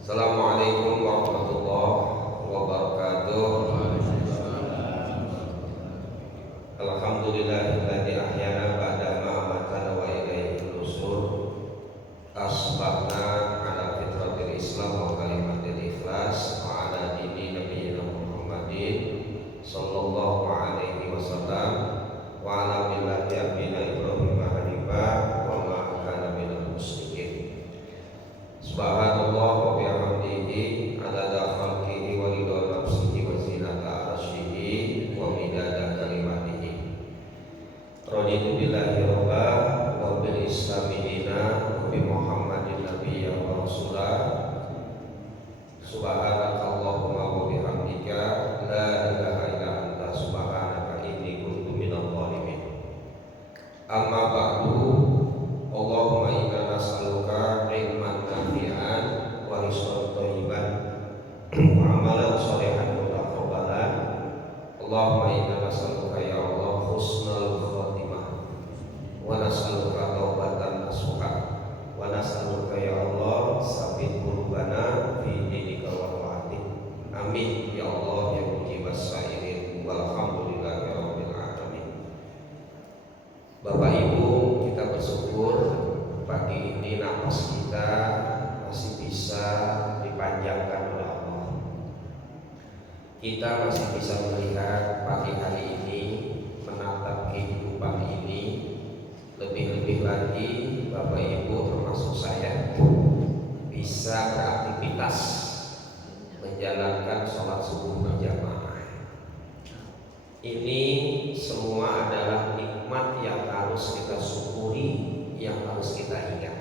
Assalamualaikum warahmatullahi wabarakatuh. Alhamdulillahilladzi ahyana ba'da ma amatana wa ilaihi nusyur. Asbahna ala fitratil Islam wa kalimatil ikhlas wa ala dini nabiyina Muhammadin sallallahu alaihi wasallam wa ala millati abina Ibrahim hanifah wa ma kana minal musyrikin. Subhanallah wa bihamdihi adada khalqihi wa ridha nafsihi wa zinata arsyihi wa midada kalimatihi. Raditu billahi rabba wa bil islami dina wa bi Muhammadin nabiyya wa rasulah. Subhanakallahumma wa bihamdika la ilaha illa anta subhanaka inni kuntu minadh dhalimin. Amma ba'du. Allahumma inna nas'aluka ilman nafi'an wa rizqan thayyiban wa amalan shalihan mutaqabbalan. Allahumma inna nas'aluka ya Allah husnal khatimah wa nas'aluka taubatan nasuha wa nas'aluka ya Allah sabit qulubana fi dinika wa ta'atik. Amin ya Allah ya mujibas sa'irin walhamdulillahi rabbil alamin. Bapak Ibu, kita bersyukur pagi ini napas kita masih bisa dipanjangkan oleh Allah. Kita masih bisa melihat pagi hari ini, menatap kehidupan ini. Lebih-lebih lagi Bapak Ibu termasuk saya bisa beraktivitas menjalankan sholat subuh berjamaah. Ini semua adalah nikmat yang harus kita syukuri, yang harus kita ingat.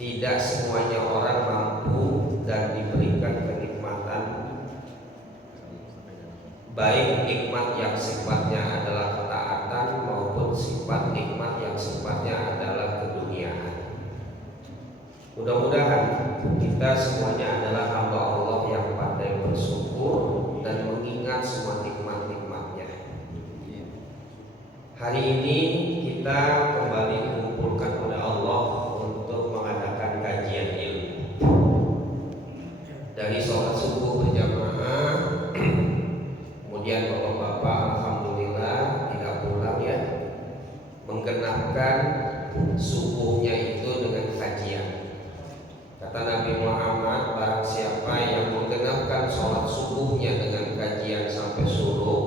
Tidak semuanya orang mampu dan diberikan kenikmatan, baik nikmat yang sifatnya adalah ketaatan maupun sifat nikmat yang sifatnya adalah keduniaan. Mudah-mudahan kita semuanya adalah hamba Allah yang pandai bersyukur dan mengingat semua nikmat-nikmatnya. Hari ini kita kembali mengumpulkan oleh Allah untuk mengadakan kajian ilmu. Dari sholat subuh berjamaah, kemudian bapak-bapak alhamdulillah tidak pulang ya, menggenapkan subuhnya itu dengan kajian. Kata Nabi Muhammad, barang siapa yang menggenapkan sholat subuhnya dengan kajian sampai subuh,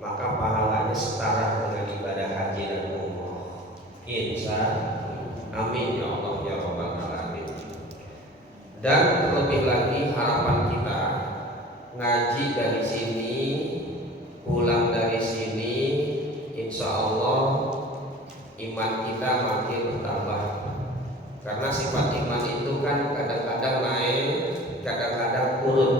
maka pahalanya setara dengan ibadah haji dan umroh. Insya amin ya Allah ya rabbal alamin. Dan terlebih lagi harapan kita ngaji dari sini, pulang dari sini, insya Allah iman kita makin bertambah. Karena sifat iman itu kan kadang-kadang naik, kadang-kadang turun.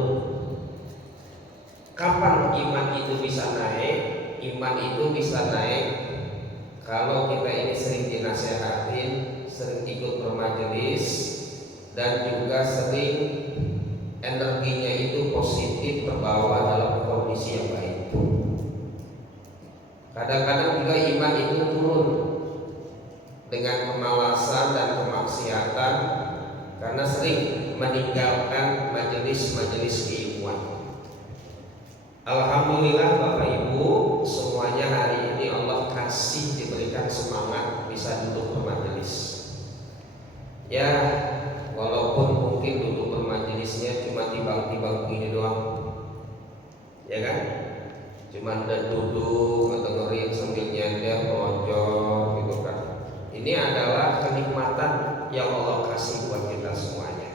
Kapan iman itu bisa naik? Iman itu bisa naik kalau kita ini sering dinasehatin, sering ikut bermajelis, dan juga sering energinya itu positif, terbawa dalam kondisi yang baik. Kadang-kadang juga iman itu turun dengan kemalasan dan kemaksiatan karena sering meninggalkan majelis-majelis keilmuan. Alhamdulillah Bapak Ibu semuanya hari ini Allah kasih diberikan semangat bisa duduk bermajelis. Ya walaupun mungkin duduk bermajelisnya cuma di bangku ini doang, ya kan? Cuma duduk dengerin sambil nyender melonjor gitu kan. Ini adalah kenikmatan yang Allah kasih buat kita semuanya.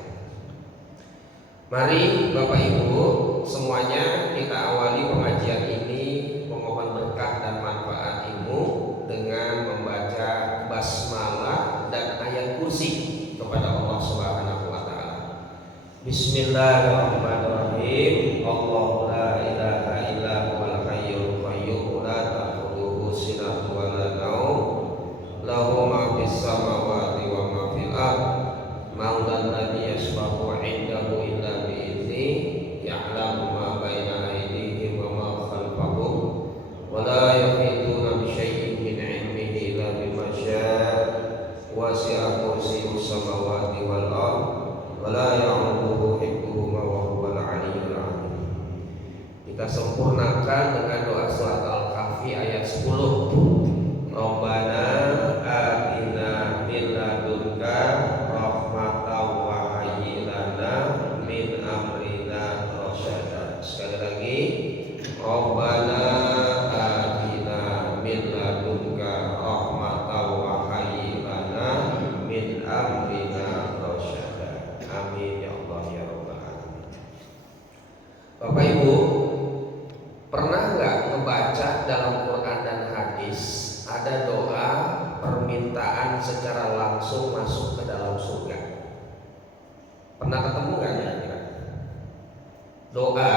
Mari Bapak Ibu semuanya kita awali pengajian ini memohon berkah dan manfaat ilmu dengan membaca basmalah dan ayat kursi kepada Allah Subhanahu wa taala. Bismillahirrahmanirrahim. Allahu la ilaha illa huwal hayyul qayyum la ta'khudhuhu sinatun wa la naum. Lahu ma fis samawati wa ma fil ard. Man dzalladzi yashfa'u 'indahu illa bi idzni. Ya'lamu ma baina aydihim wa ma khalfahum. Wa la yuhituna bi syai'in min 'ilmihi illa bima syaa. Wasi'a kursiyyuhu samawati wal ard. ولا يعوده حفظهما وهو العلي العظيم. Kita sempurnakan dengan doa surat Al-Kahfi ayat 10. Rabbana atina min ladunka rahmatan wa hayyi lana min amrina rasyada. Sekali lagi, Rabbana atina min ladunka rahmatan wa hayyi lana min amrina rasyada. Amin ya Allah ya rabbal alamin. Bapak Ibu, pernah nggak ngebaca dalam Quran dan hadis ada doa permintaan secara langsung masuk ke dalam surga? Pernah ketemu nggak kira-kira? Doa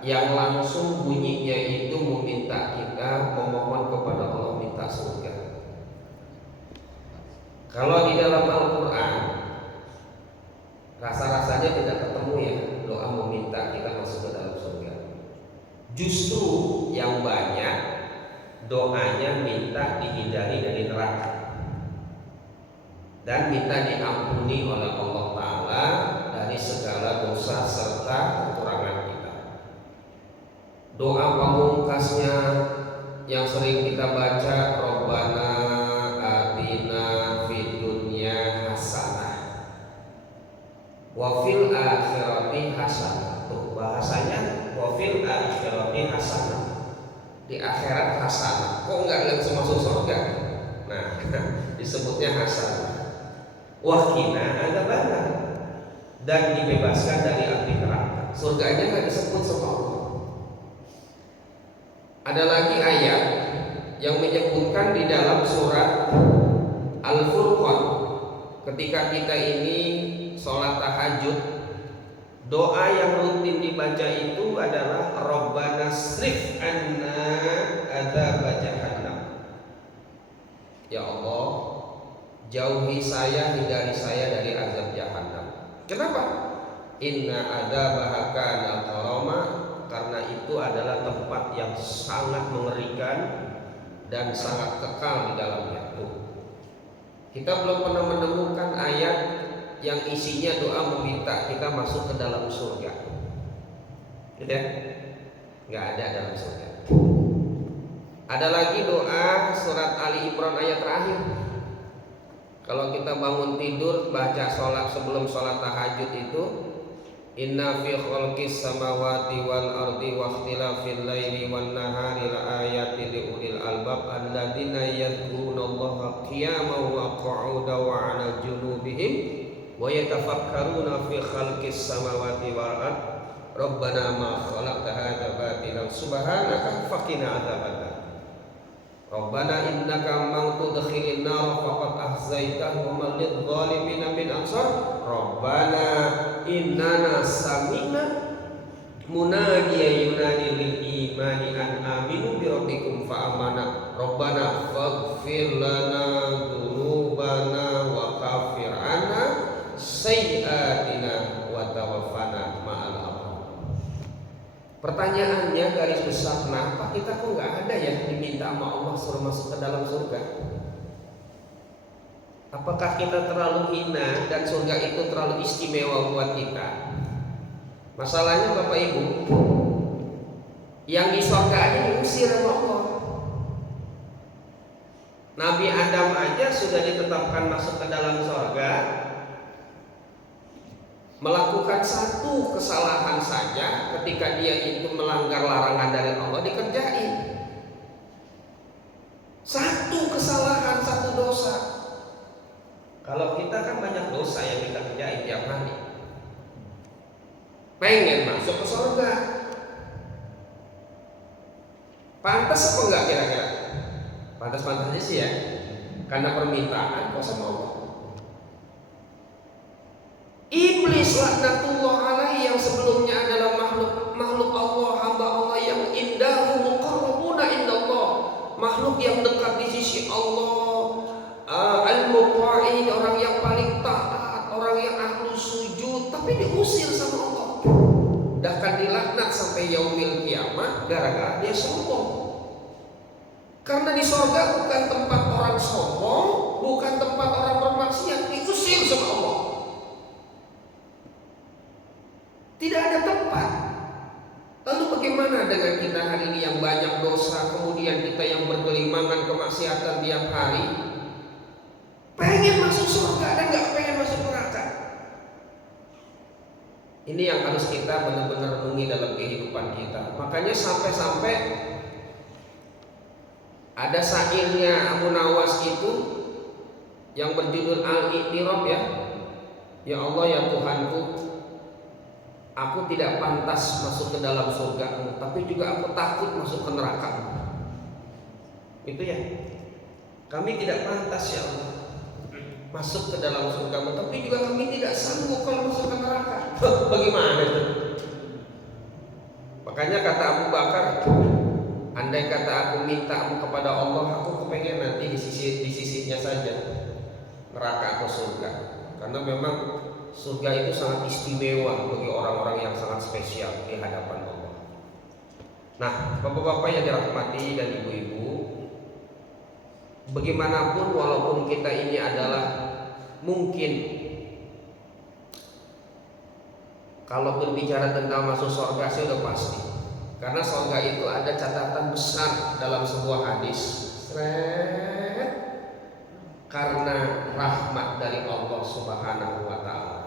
yang langsung bunyinya itu meminta kita memohon kepada Allah minta surga. Kalau di dalam Al-Quran rasa-rasanya tidak ketemu ya doa meminta kita masuk ke dalam surga. Justru yang banyak doanya minta dihindari dari neraka dan minta diampuni oleh Allah Ta'ala dari segala dosa serta kekurangan kita. Doa pamungkasnya yang sering kita baca, Rabbana atina fid dunya hasanah wa fil akhirati hasanah. Tuh bahasanya wa fil akhirati hasanah. Di akhirat hasanah. Kok enggak langsung masuk surga? Nah, disebutnya hasanah. Waqina adzabannar, dan dibebaskan dari api neraka. Surganya enggak disebut sama Allah. Ada lagi ayat yang menyebutkan di dalam surat Al-Furqan, ketika kita ini sholat tahajud, doa yang rutin dibaca itu adalah Rabbana srif anna adzab jahannam. Ya Allah, jauhi saya, hindari saya dari azab jahannam. Kenapa? Inna adzabaha kana gharama, karena itu adalah tempat yang sangat mengerikan dan sangat kekal di dalamnya. Kita belum pernah menemukan ayat yang isinya doa meminta kita masuk ke dalam surga. Gitu ya? Nggak ada dalam surga. Ada lagi doa surat Ali Imran ayat terakhir. Kalau kita bangun tidur baca sholat sebelum sholat tahajud itu, Inna fi khalqis samawati wal ardi wa ikhtilafil laili wan nahari la ayatin li ulil albab alladziina yadhkurunallaha qiyaman wa qu'udan wa 'ala junubihim wa yatafakkaruna fi khalqis samawati wal ard rabbana ma khalaqta hadza batilan subhanaka faqina adzabannar rabbana innaka man tudkhilin nar faqad ahzaitahu wa man lidh-dhalimina min ansar rabbana innana sami'na munadiyan yunadi lil imani an aminu bi rabbikum fa amana rabbana faghfir lana dzunubana wa kaffir 'anna sayyi'atina wa tawaffana ma'al abrar. Pertanyaannya garis besar, kenapa kita kok nggak ada yang diminta sama Allah suruh masuk ke dalam surga? Apakah kita terlalu hina dan surga itu terlalu istimewa buat kita? Masalahnya Bapak Ibu, yang di surga aja diusir sama Allah. Nabi Adam aja sudah ditetapkan masuk ke dalam surga, melakukan satu kesalahan saja ketika dia itu melanggar larangan dari Allah dikerjain. Satu kesalahan, satu dosa. Kalau kita kan banyak dosa yang kita kerjain tiap hari. Pengen masuk ke surga, pantas apa enggak kira-kira? Pantas-pantas aja sih ya, karena permintaan kok sama Allah. Iblis laknatullah alaihi yang sebelumnya adalah makhluk Allah, hamba Allah yang indahu muqarrabuna indallah, makhluk yang dekat di sisi Allah, al-muqa'in, orang yang paling taat, orang yang ahlu sujud, tapi diusir sama Allah. Bahkan dilaknat sampai yaumil kiamat gara-gara dia sombong. Karena di surga bukan tempat orang sombong, bukan tempat orang bermaksiat, diusir sama Allah. kita hari ini yang banyak dosa, kemudian kita yang bergelimangan kemaksiatan tiap hari, pengen masuk surga dan gak pengen masuk neraka. Ini yang harus kita benar-benar renungi dalam kehidupan kita. Makanya sampai-sampai ada syairnya Abu Nawas itu yang berjudul Al-I'tiraf ya. Ya Allah ya Tuhanku, aku tidak pantas masuk ke dalam surga-Mu, tapi juga aku takut masuk ke neraka. Itu ya. Kami tidak pantas ya Allah masuk ke dalam surga-Mu, tapi juga kami tidak sanggup kalau masuk ke neraka. Bagaimana itu? Makanya kata Abu Bakar, andai kata aku minta kepada Allah, aku kepengen nanti di sisinya saja, neraka atau surga. Karena memang surga itu sangat istimewa bagi orang-orang yang sangat spesial di hadapan Allah. Nah, bapak-bapak yang dirahmati dan ibu-ibu, bagaimanapun walaupun kita ini adalah mungkin kalau berbicara tentang masuk surga sih udah pasti. Karena surga itu ada catatan besar dalam sebuah hadis. Karena rahmat dari Allah Subhanahu wa Ta'ala.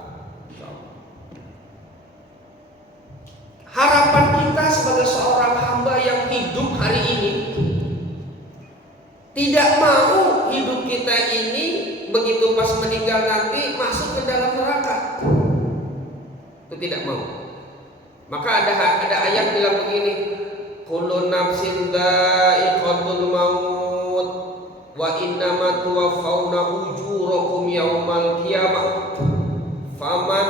Harapan kita sebagai seorang hamba yang hidup hari ini, tidak mau hidup kita ini begitu pas meninggal nanti masuk ke dalam neraka. Itu tidak mau. Maka ada ayat bilang begini, kullu nafsin dha'iqatul maut wa innama tuwaffawna ujurakum yaumal qiyamah faman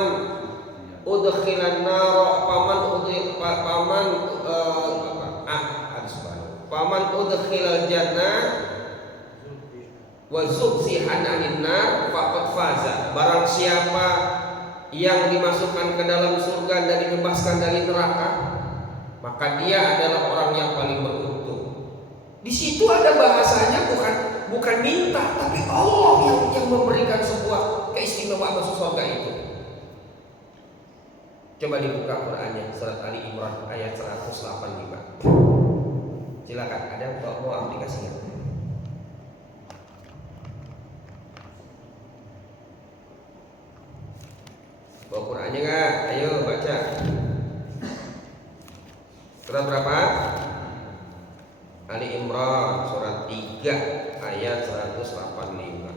udkhilan nar faman udkhilal jannah wa zuhzihan 'anil nar faqad faza. Barang siapa yang dimasukkan ke dalam surga dan dibebaskan dari neraka, maka dia adalah orang yang paling beruntung. Di situ ada bahasanya bukan minta, tapi Allah yang memberikan sebuah keistimewaan masuk surga itu. Coba dibuka Qurannya, surat Ali Imran ayat 185. Silakan, ada mau aplikasinya. Bawa Qurannya nggak? Ayo baca. Surat berapa? Ali Imran surat 3 ayat 185.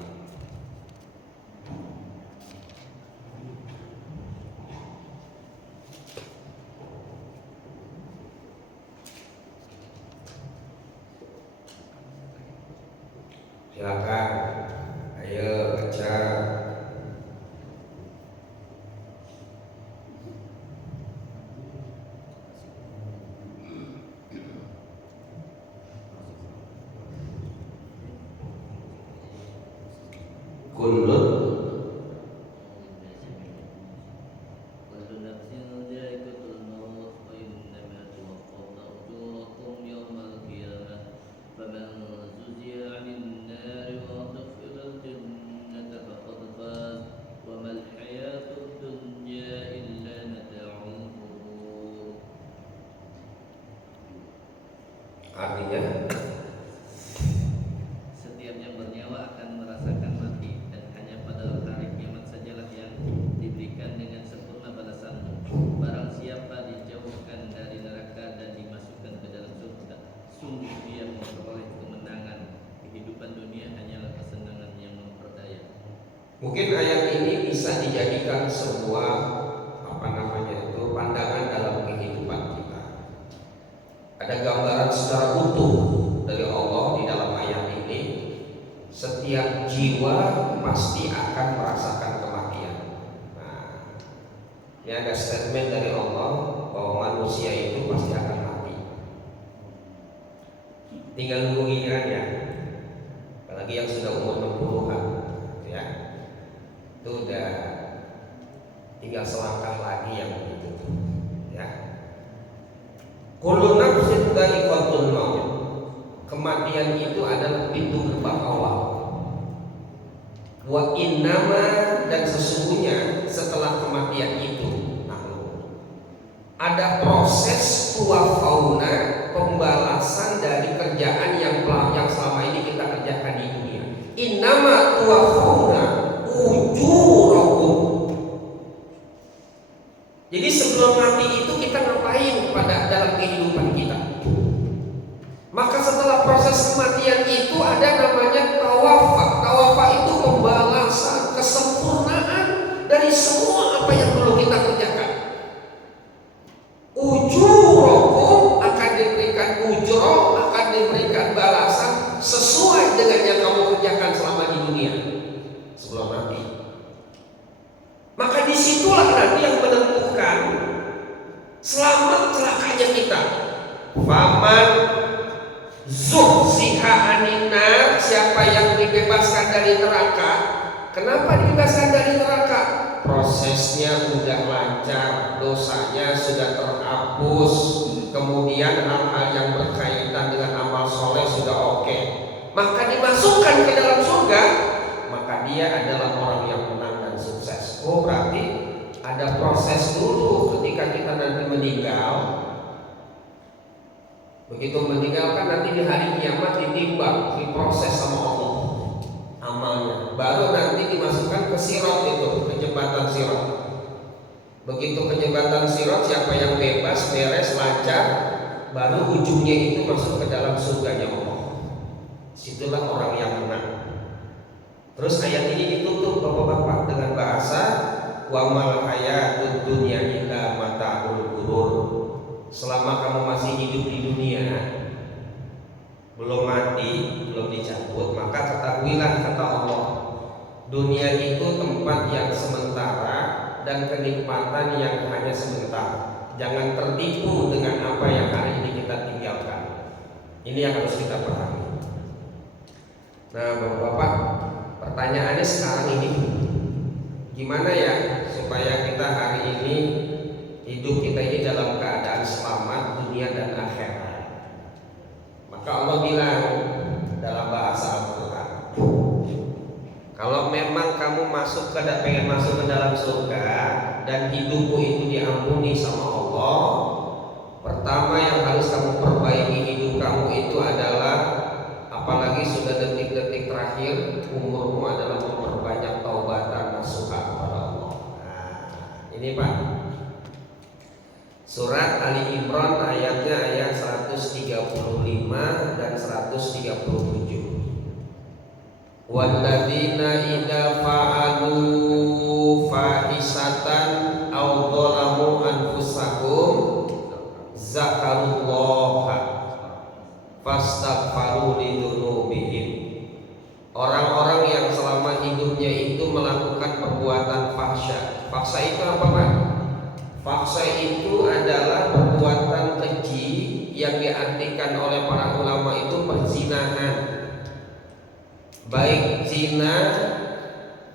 Silakan. Ayo baca. Kullun artinya setiap yang bernyawa akan merasakan mati, dan hanya pada hari kiamat sajalah yang diberikan dengan sempurna balasanmu. Barang siapa dijauhkan dari neraka dan dimasukkan ke dalam surga, sungguh dia memperoleh kemenangan. Kehidupan dunia hanyalah kesenangan yang memperdaya. mungkin ayat ini bisa dijadikan sebuah pandangan dalam kehidupan kita. Ada gambaran secara utuh dari Allah di dalam ayat ini. Setiap jiwa pasti akan merasakan kematian. Nah, ini ada statement dari Allah bahwa manusia itu pasti akan mati. Tinggal nunggu gilirannya. Apalagi yang sudah umur 60-an, ya, itu udah tinggal selangkah lagi yang begitu, ya. Kullu nafsin dha'iqatul maut. Kematian itu adalah pintu gerbang awal. Wa innama, dan sesungguhnya setelah kematian itu ada proses tuwafauna pembalasan dari kerjaan yang selama ini kita kerjakan di dunia. Innama tuwaffawna ujurakum. Jadi sebelum mati itu kita ngapain pada dalam kehidupan kita? Maka setelah proses kematian itu ada namanya tawafa. Tawafa itu pembalasan, kesempurnaan dari semua apa yang dulu kita kerjakan. Ujurakum akan diberikan ujroh, akan diberikan balasan sesuai dengan yang kamu kerjakan selama di dunia sebelum mati. Maka disitulah nanti yang menentukan selamat celakanya kita. Faman zuhziha anin nar, siapa yang dibebaskan dari neraka. Kenapa dibebaskan dari neraka? Prosesnya sudah lancar, dosanya sudah terhapus, kemudian hal-hal yang berkaitan dengan amal soleh sudah oke, maka dimasukkan ke dalam surga. Maka dia adalah orang yang menang dan sukses. Oh, berarti ada proses dulu ketika kita nanti meninggal. Begitu meninggal kan nanti di hari kiamat ditimbang, diproses sama Allah amalnya, baru nanti dimasukkan ke sirat, itu ke jembatan sirat. Begitu ke jembatan sirat, siapa yang bebas, beres, lancar, baru ujungnya itu masuk ke dalam surganya Allah. Situlah orang yang menang. Terus ayat ini ditutup bapak-bapak dengan bahasa wa mal hayatud dunya illa mata'ul ghurur. Selama kamu masih hidup di dunia, belum mati, belum dicabut, maka ketahuilah kata Allah, dunia itu tempat yang sementara dan kenikmatan yang hanya sebentar. Jangan tertipu dengan apa yang hari ini kita tinggalkan. Ini yang harus kita pahami. Nah, bapak-bapak, pertanyaannya sekarang ini, gimana ya supaya kita hari ini hidup kita ini dalam keadaan selamat dunia dan akhirat? Maka Allah bilang dalam bahasa Al-Quran, kalau memang kamu pengen masuk ke dalam surga dan hidupmu itu diampuni sama Allah, pertama yang harus kamu perbaiki hidup kamu itu adalah, apalagi sudah detik-detik terakhir umurmu, adalah memperbanyak taubatan nasuha kepada Allah. Nah, ini Pak, surat Ali Imran ayatnya ayat 135 dan 137. Walladzina idza fa'alu fahisatan aw dzalamu anfusahum zakarullaha fastaghfaru lidzunubihim. Orang-orang yang selama hidupnya itu melakukan perbuatan fahsya. Fahsya itu apa Pak? Fahsya itu adalah perbuatan keji yang diartikan oleh para ulama itu perzinahan. Baik zina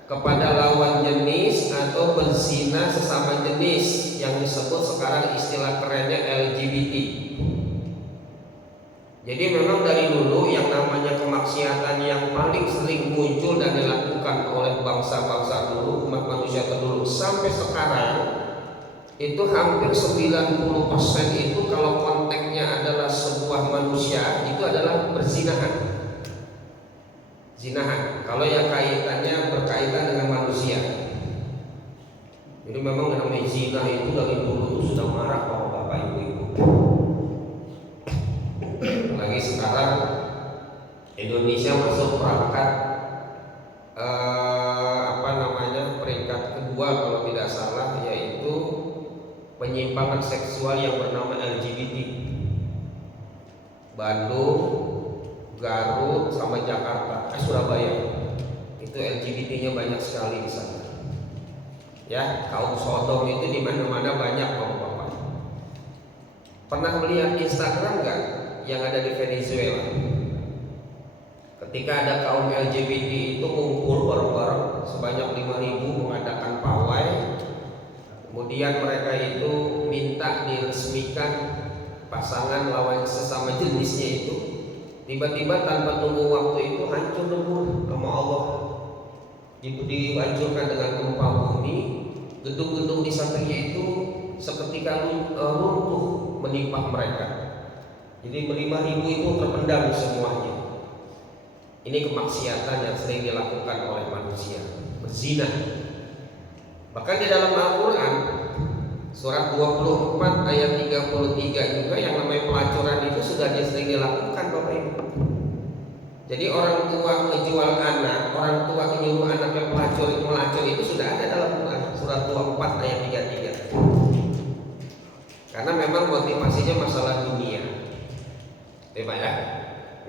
kepada lawan jenis atau berzina sesama jenis, yang disebut sekarang istilah kerennya LGBT. Jadi memang dari dulu yang namanya kemaksiatan yang paling sering muncul dan dilakukan oleh bangsa-bangsa dulu, umat manusia terdahulu sampai sekarang, itu hampir 90% itu kalau konteksnya adalah sebuah manusia, itu adalah perzinahan. Zinahan, kalau yang kaitannya berkaitan dengan manusia. Jadi memang namanya zina itu dari dulu itu sudah marak bapak ibu-ibu. Lagi sekarang Indonesia masuk perangkat peringkat kedua kalau tidak salah, yaitu penyimpangan seksual yang bernama LGBT. Bandung, Garut, sama Jakarta, Surabaya, itu LGBT-nya banyak sekali di sana. Ya, kaum Sodom itu di mana-mana banyak bapak-bapak. Pernah melihat Instagram nggak yang ada di Venezuela? Ketika ada kaum LGBT itu ngumpul bareng-bareng sebanyak 5.000 mengadakan pawai, kemudian mereka itu minta diresmikan pasangan lawan sesama jenisnya itu. Tiba-tiba tanpa tunggu waktu itu hancur lebur sama Allah, dihancurkan dengan gempa bumi. Gedung-gedung di sampingnya itu seketika runtuh menimpa mereka. Jadi 5.000 itu terpendam semuanya. Ini kemaksiatan yang sering dilakukan oleh manusia, berzina. Bahkan di dalam Al-Quran surat 24 ayat 33 juga yang namanya pelacuran itu sudah sering dilakukan Bapak Ibu. Jadi orang tua menjual anak, orang tua menyuruh anaknya pelacur itu sudah ada dalam Quran surat 24 ayat 33. Karena memang motivasinya masalah dunia. Pak ya,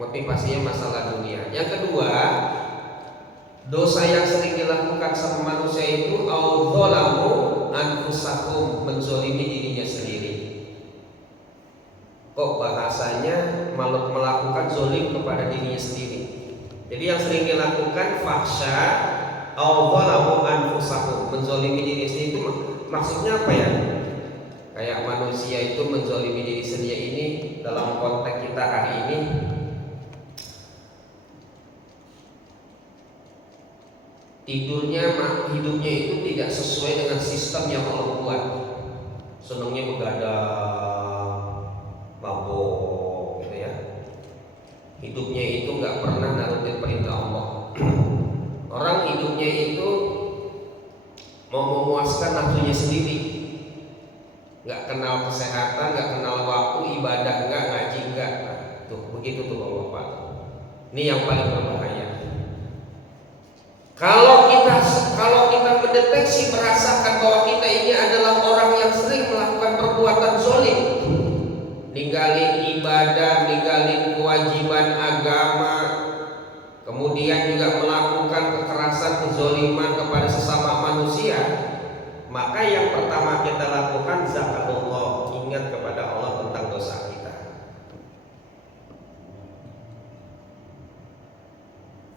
motivasinya masalah dunia. Yang kedua, dosa yang sering dilakukan sama manusia itu audzalamu anfusakum, menzolimi dirinya sendiri. Kok bahasanya malah melakukan zolim kepada dirinya sendiri. Jadi yang sering dilakukan fahsya audzalamu anfusakum, menzolimi diri sendiri itu maksudnya apa ya? Kayak manusia itu menzolimi diri sendiri ini dalam konteks kita hari ini, hidupnya itu tidak sesuai dengan sistem yang Allah buat. Senangnya begadang, mabok, gitu ya. Hidupnya itu nggak pernah narutin perintah Allah. Orang hidupnya itu mau memuaskan nafsunya sendiri. Nggak kenal kesehatan, nggak kenal waktu, ibadah nggak, ngaji nggak. Tuh begitu tuh Bapak. Ini yang paling berbahaya. Kalau kita mendeteksi, merasakan bahwa kita ini adalah orang yang sering melakukan perbuatan zalim, ninggalin ibadah, ninggalin kewajiban agama, kemudian juga melakukan kekerasan, kezaliman kepada sesama manusia, maka yang pertama kita lakukan zakarullah, ingat kepada Allah tentang dosa kita.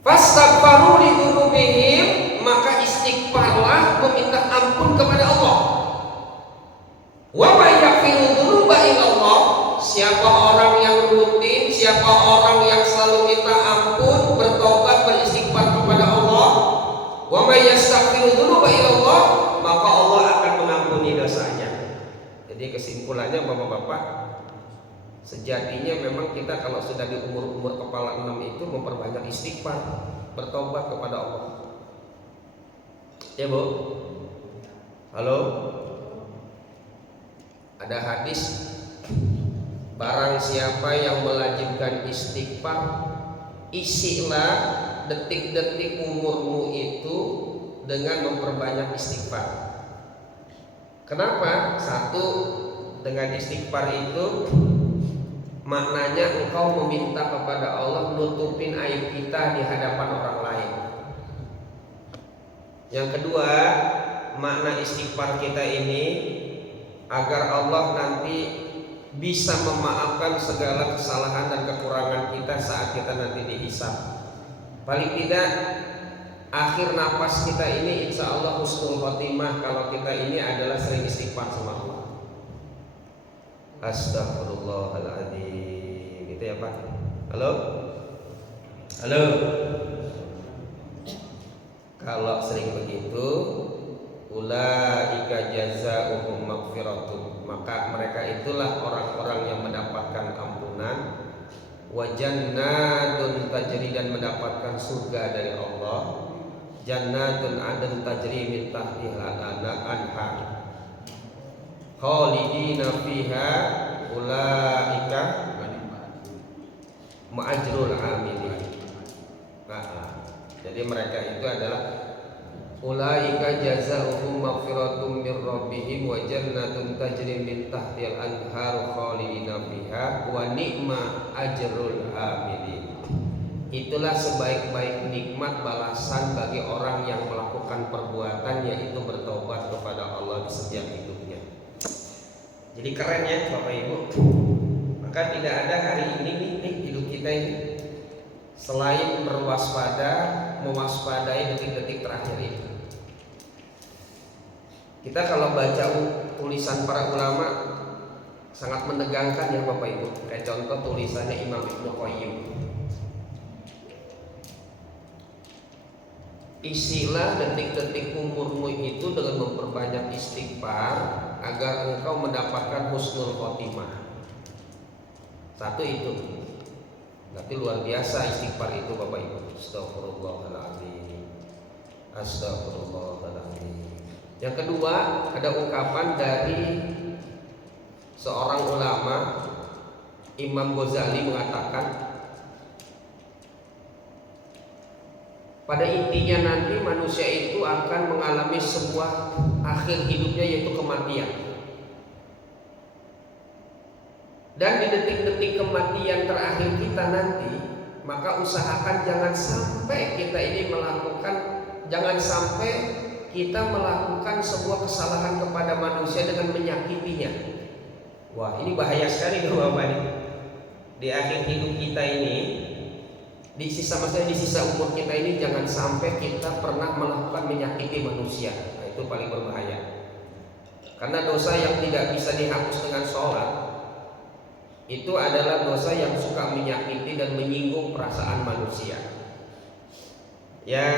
Fastaghfiru li dzunubihim, maka istighfarlah, meminta ampun kepada Allah. Wa may yaghfiru dzunuba illallah, siapa orang yang rutin, siapa orang yang selalu minta ampun, bertobat, beristighfar kepada Allah, wa may yastaghfiru dzunuba illallah, maka Allah akan mengampuni dosanya. Jadi kesimpulannya Bapak-bapak, sejatinya memang kita kalau sudah di umur kepala 6 itu memperbanyak istighfar, bertobat kepada Allah. Ya Bu? Halo? Ada hadis, barang siapa yang melazimkan istighfar, isilah detik-detik umurmu itu dengan memperbanyak istighfar. Kenapa? Satu, dengan istighfar itu maknanya engkau meminta kepada Allah nutupin aib kita di hadapan orang lain. Yang kedua, makna istighfar kita ini agar Allah nanti bisa memaafkan segala kesalahan dan kekurangan kita saat kita nanti dihisab. Paling tidak akhir napas kita ini insya Allah husnul khotimah kalau kita ini adalah sering istighfar sama Allah. Astagfirullahaladzim. Gitu ya Pak. Halo? Halo? Kalau sering begitu, ulaika jazaohum maghfiratun, maka mereka itulah orang-orang yang mendapatkan ampunan, wa jannatun tajri, dan mendapatkan surga dari Allah, jannatun adn tajri min tahtiha al-anhar, khalidina fiha, ulaika ma'ajrul amilin. Jadi mereka itu adalah ulaika jazaohum maghfiratum mir rabbihim wa jannatun tajri min tahtihal anhar khalidina fiha wa ni'ma ajrul amilin. Itulah sebaik-baik nikmat balasan bagi orang yang melakukan perbuatan, yaitu bertobat kepada Allah di setiap hidupnya. Jadi keren ya Bapak Ibu. Maka tidak ada hari ini nih hidup kita ini selain mewaspadai detik-detik terakhir ini. Kita kalau baca tulisan para ulama sangat menegangkan ya Bapak Ibu. Kayak contoh tulisannya Imam Ibnu Qayyim. Isilah detik-detik umurmu itu dengan memperbanyak istighfar agar engkau mendapatkan husnul khotimah. Satu itu. Berarti luar biasa istighfar itu Bapak Ibu. Astagfirullahaladzim. Astagfirullahaladzim. Yang kedua, ada ungkapan dari seorang ulama, Imam Ghazali, mengatakan pada intinya nanti manusia itu akan mengalami sebuah akhir hidupnya, yaitu kematian. Dan di detik-detik kematian terakhir kita nanti, maka usahakan jangan sampai kita ini jangan sampai kita melakukan sebuah kesalahan kepada manusia dengan menyakitinya. Wah, ini bahaya sekali Bapak ini. Di akhir hidup kita ini, di sisa umur kita ini, jangan sampai kita pernah melakukan menyakiti manusia. Nah, itu paling berbahaya. Karena dosa yang tidak bisa dihapus dengan sholat itu adalah dosa yang suka menyakiti dan menyinggung perasaan manusia. Ya,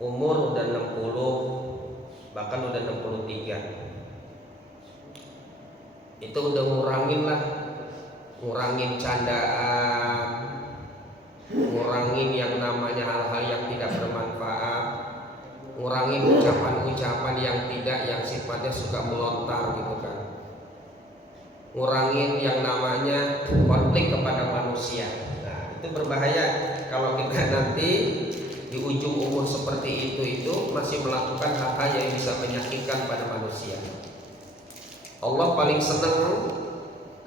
umur udah 60, bahkan udah 63, itu udah ngurangin candaan, ngurangin yang namanya hal-hal yang tidak bermanfaat, ngurangin ucapan-ucapan yang sifatnya suka melontar gitu kan, ngurangin yang namanya konflik kepada manusia. Nah, itu berbahaya kalau kita nanti di ujung umur seperti itu masih melakukan hal-hal yang bisa menyakitkan pada manusia. Allah paling senang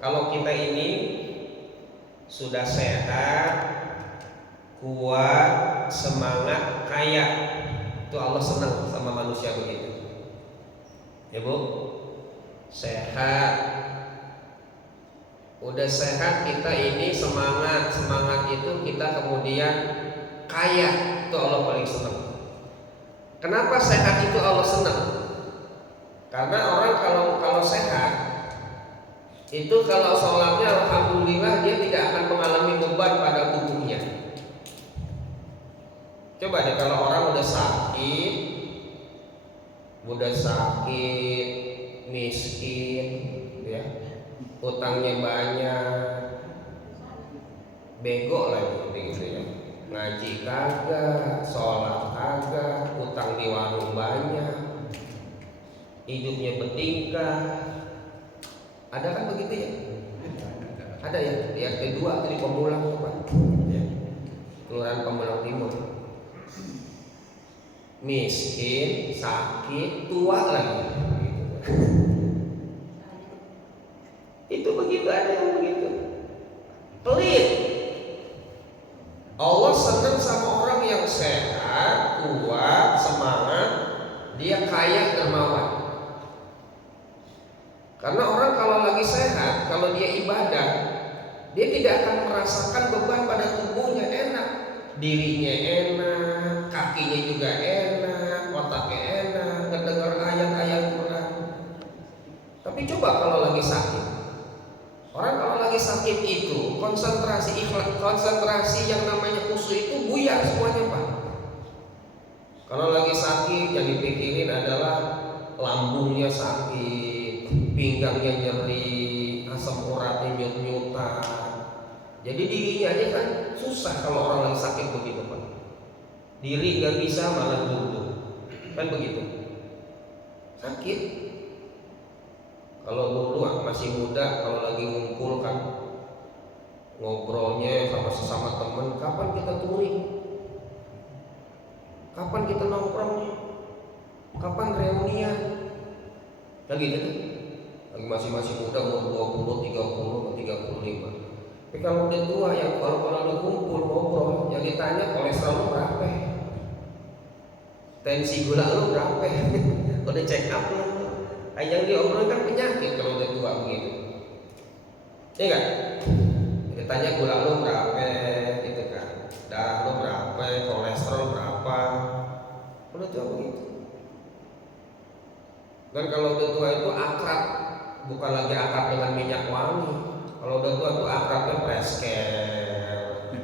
kalau kita ini sudah sehat, kuat, semangat, kaya. Itu Allah senang sama manusia begitu. Ya Bu, sehat. Udah sehat kita ini semangat itu kita kemudian kaya, itu Allah paling senang. Kenapa sehat itu Allah senang? Karena orang kalau sehat itu kalau sholatnya alhamdulillah dia tidak akan mengalami beban pada tubuhnya. Coba deh kalau orang udah sakit, miskin, ya, utangnya banyak, bego lagi gitu ya, ngaji kagak, sholat kagak, utang di warung banyak, hidupnya bertingkah. Ada kan begitu ya? Ada ya di RT 2 di Pemulang tuh Pak, ya. Kelurahan Pemulang Timur. Miskin, sakit, tua lagi gitu. Itu begitu, ada yang begitu. Pelit. Allah senang sama orang yang sehat, kuat, semangat, dia kaya, dermawan. Karena orang kalau lagi sehat, kalau dia ibadah, dia tidak akan merasakan beban pada tubuhnya, enak, dirinya enak, kakinya juga enak, otaknya enak, mendengar ayat-ayat Quran. Tapi coba kalau lagi sakit, orang kalau lagi sakit itu konsentrasi yang namanya khusyuk itu buyar semuanya Pak. Kalau lagi sakit yang dipikirin adalah lambungnya sakit, pinggangnya nyeri, asam uratnya nyut-nyutan. Jadi dirinya aja kan susah kalau orang lagi sakit begitu Pak. Diri gak bisa malah duduk, kan begitu. Sakit. Kalau dulu masih muda, kalau lagi ngumpul kan ngobrolnya sama sesama temen, kapan kita touring, kapan kita nongkrong, kapan reunian, lagi gitu. Lagi masih muda umur 20, 30, 35. Tapi kalau udah tua yang kalau udah kumpul ngobrol, yang ditanya kolesterol lu berapa, tensi gula lu berapa, udah check up lu. Yang diobrolin kan penyakit kalau udah tua begitu. Iya kan? Ditanya gula lu berapa, gitu kan, darah lu berapa, kolesterol berapa, udah tua begitu. Dan kalau udah tua itu akrab, bukan lagi akrab dengan minyak wangi. Kalau udah tua itu akrabnya Preskel,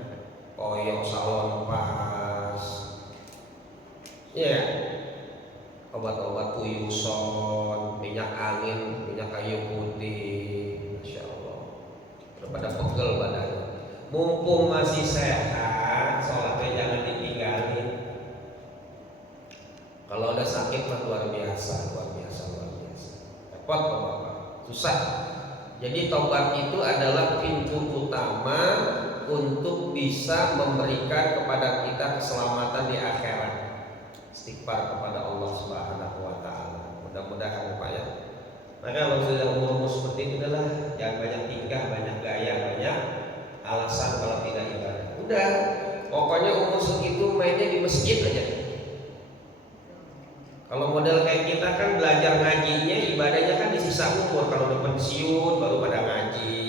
Oyong Salon Pas, ya, obat-obat Tuyuson, minyak angin, minyak kayu putih, Masya Allah. pada pegel badannya. Mumpung masih sehat, sholatnya jangan ditinggalin. Kalau udah sakit mah luar biasa. Repot Bapak, susah. Jadi taubat itu adalah pintu utama untuk bisa memberikan kepada kita keselamatan di akhirat. Istighfar kepada Allah Subhanahu wa taala. Mudah-mudahan Pak ya. Maka kalau sudah umur seperti itu adalah jangan banyak tingkah, banyak gaya, banyak alasan kalau tidak ibadah. Udah, pokoknya umur segitu mainnya di masjid aja. Kalau model kayak kita kan belajar ngajinya, ibadahnya kan di sisa umur. Kalau udah pensiun baru pada ngaji.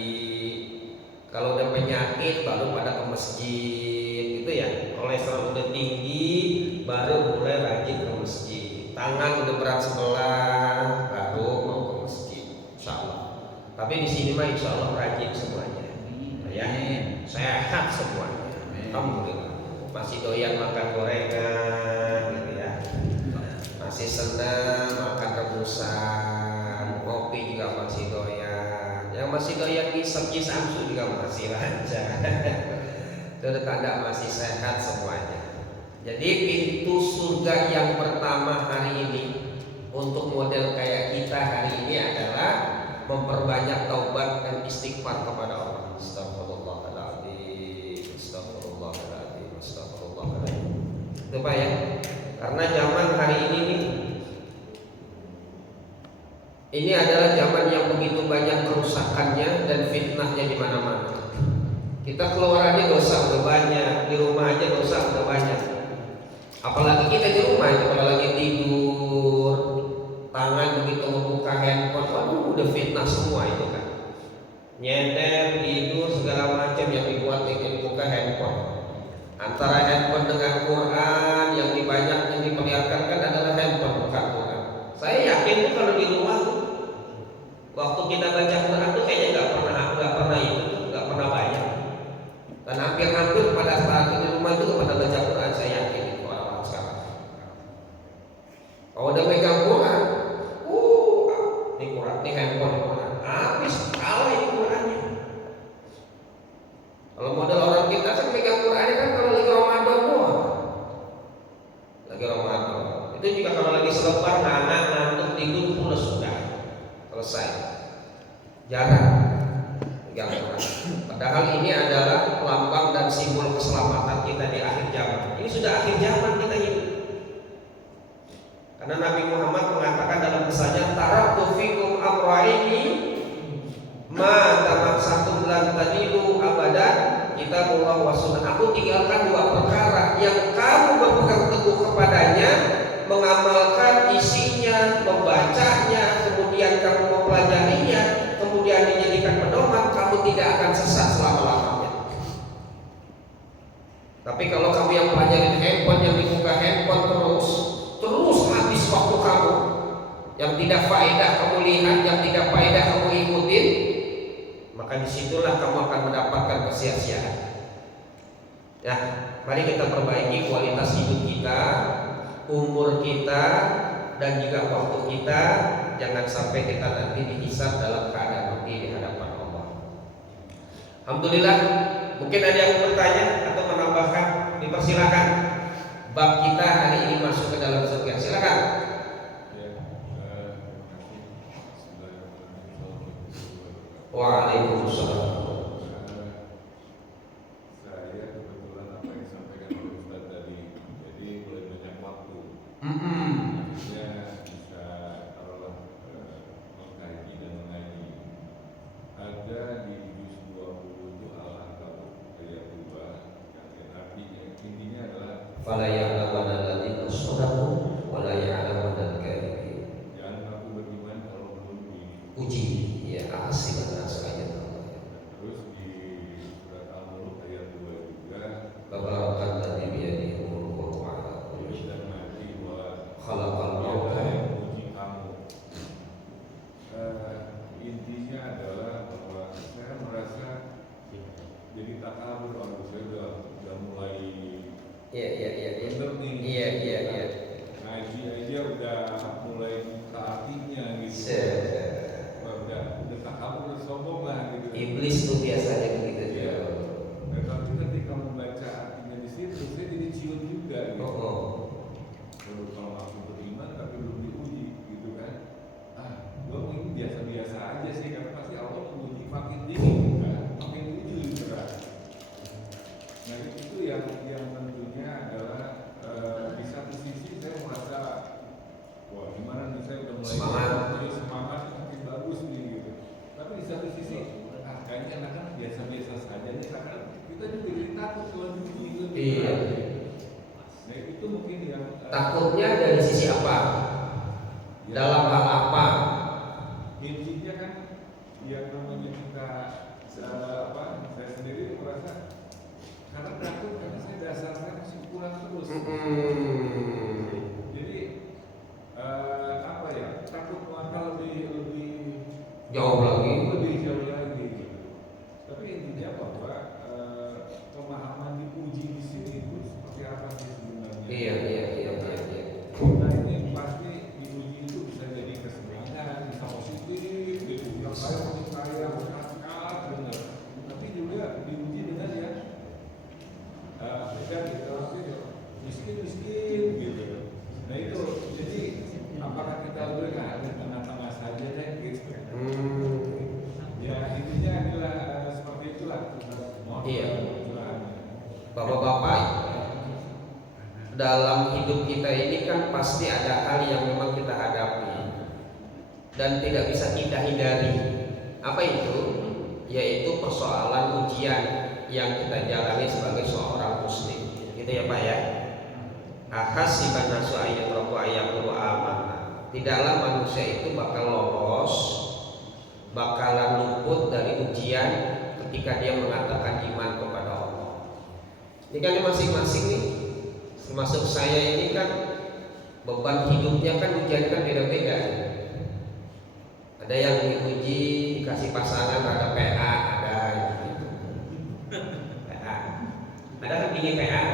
Kalau udah penyakit baru pada ke masjid, gitu ya. Kolesterol udah tinggi baru mulai rajin ke masjid. Tangan udah berat sebelah baru mau ke masjid. Insyaallah. Tapi di sini mah insyaallah rajin semuanya. Ya, sehat semuanya. Alhamdulillah. Masih doyan makan gorengan, gitu ya. Masih senang makan rebusan, kopi juga masih doyan. Yang masih doyan ngisep samsu juga masih lancar. Itu udah tanda masih sehat semuanya. Jadi pintu surga yang pertama hari ini untuk model kayak kita hari ini adalah memperbanyak taubat dan istighfar kepada Allah. Astagfirullahaladzim, astagfirullahaladzim, astagfirullahaladzim. Itu Pak ya. Karena zaman hari ini adalah zaman yang begitu banyak kerusakannya dan fitnahnya di mana-mana. Kita keluar aja dosa udah banyak, di rumah aja dosa udah banyak. Apalagi kita di rumah itu kalau lagi tidur, tangan begitu membuka handphone, waduh udah fitnah semua itu kan. Nyender, tidur segala macam yang dibuat ingin dibuka handphone. Antara handphone dengan Quran yang diperlihatkan adalah handphone bukan Quran. Saya yakin tuh kalau di rumah tuh waktu kita baca Quran tuh kayaknya nggak pernah banyak. Dan hampir pada saat di rumah itu pada baca Quran, saya yakin itu orang-orang sekarang. Kalau udah megang Quran, ini Quran, ini handphone Quran, habis kalah ini Qurannya. Kalau model orang kita kan megang Qurannya kan kalau lagi Ramadan doang. Lagi Ramadan. Itu juga kalau lagi selebar ngantuk tidur pulas sudah selesai. Jarang megang Quran. Padahal ini adalah lambang dan simbol keselamatan kita di akhir zaman. Ini sudah akhir zaman kita ini. Karena Nabi Muhammad mengatakan dalam pesannya, taraktu fikum amrayni ma tamassaktum lan tadilu abadan kitabullah wa sunnah. Aku tinggalkan dua perkara yang kamu berpegang teguh kepadanya, mengamalkan isinya, membacanya, kemudian kamu mempelajarinya, kemudian dijadikan pedoman, kamu tidak akan sesat selama-lamanya. Tapi kalau kamu yang pelajarin handphone, yang dibuka handphone terus habis waktu kamu, yang tidak faedah kamu lihat, yang tidak faedah kamu ikutin, maka disitulah kamu akan mendapatkan kesia-siaan. Ya, mari kita perbaiki kualitas hidup kita, umur kita, dan juga waktu kita. Jangan sampai kita nanti dihisab dalam keadaan rugi di hadapan Allah. Alhamdulillah. Mungkin ada yang mau bertanya atau menambahkan, dipersilakan. Bab kita hari ini masuk ke dalam surga. Silakan. Waalaikumsalam. Saya kebetulan apa yang disampaikan oleh Ustaz tadi, jadi boleh banyak waktu. Artinya bisa taruhlah mengkaji dan mengaji. Ada di juz 20 itu Al-Ankabut ayat 2 yang artinya intinya adalah Fala ya'lamanna alladziina shadaqu wa la ya'lamanna al-kadhibin. jangan aku beriman kalau belum Uji, ya asik sekali. Terus di surat Al-Mulk ayat 2 juga Tabarakalladzi biyadihi mulku wa 'ala kulli syai'in dan mati wa khalaqal mauta. yang uji kamu. Intinya adalah bahwa saya merasa jadi takabur, saya udah mulai Iya. bener nih. Iya. Ngaji aja udah mulai buka hatinya gitu. udah takabur, udah sombong lah gitu. Iblis tuh biasanya begitu dia. Iya. Dan tapi ketika membaca artinya di situ, saya jadi cium juga gitu. Kalau aku beriman tapi belum diuji gitu kan. Gue mungkin biasa-biasa aja sih, karena pasti Allah menguji makin dingin kan, makin diuji berat. Nah itu yang tentunya adalah di satu sisi saya merasa wah gimana nih, saya udah mulai semangat makin bagus nih gitu. Tapi di satu sisi kayaknya anak-anak biasa-biasa saja nih, karena kita juga jadi takut kalau diuji lebih berat. Nah itu mungkin yang Takutnya dari sisi apa? Dalam hal apa? intinya kan yang namanya kita saya sendiri merasa karena takut, karena saya dasar saya masih kurang terus. Jadi takut melangkah lebih Jauh lagi. lebih jauh lagi gitu. Tapi intinya bahwa pemahaman diuji di sini itu seperti apa sih sebenarnya? Iya. Nah ini pasti diuji itu bisa jadi kesenangan, bisa positif gitu. Yang saya makin kaya, berkat benar. Tapi juga diuji dengan yang beda gitu, miskin gitu. Nah itu jadi apakah kita udah nggak ada tengah-tengah saja deh gitu. Ya intinya adalah seperti itulah. Iya. Bapak-bapak, dalam hidup kita ini kan pasti ada hal yang memang kita hadapi dan tidak bisa kita hindari. Apa itu? Yaitu persoalan ujian yang kita jalani sebagai seorang muslim. Gitu ya Pak ya. Ahasiban nasu ayyatraku ayyaqulu amanah. Tidaklah manusia itu bakal lolos, bakalan luput dari ujian ketika dia mengatakan iman kepada Allah. Ini kan masing-masing nih, termasuk saya ini kan beban hidupnya kan ujian kan beda-beda. Ada yang diuji dikasih pasangan ada PA, ada gitu. PA. Ada kan bini PA?